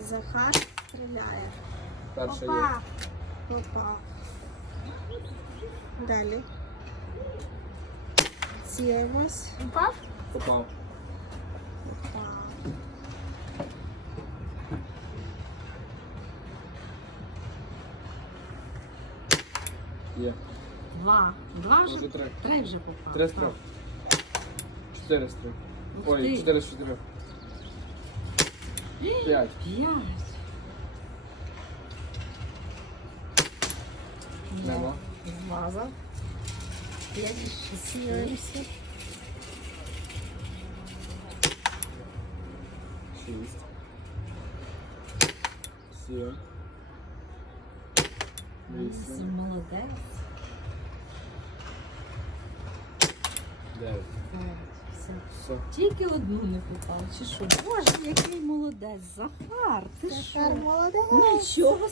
Захар стріляє. Перша є. Опа! Далі. Цілимось. Упав? Попав. Попав. Є. Два. Два Може вже? три. Три вже попав. Три з трьох. Чотири з трьох. Ух Ой, чотири з чотирьох. П'ять. П'ять. Нема. Змазав. П'ять і шість. Цілимося. Шість. Сім. Вісім. Вісім. Молодець. Дев'ять. Дев'ять. Все. Все. Тільки одну не попав. Чи що? Боже, який молодець. Захар, ти що? Захар молодець. Нічого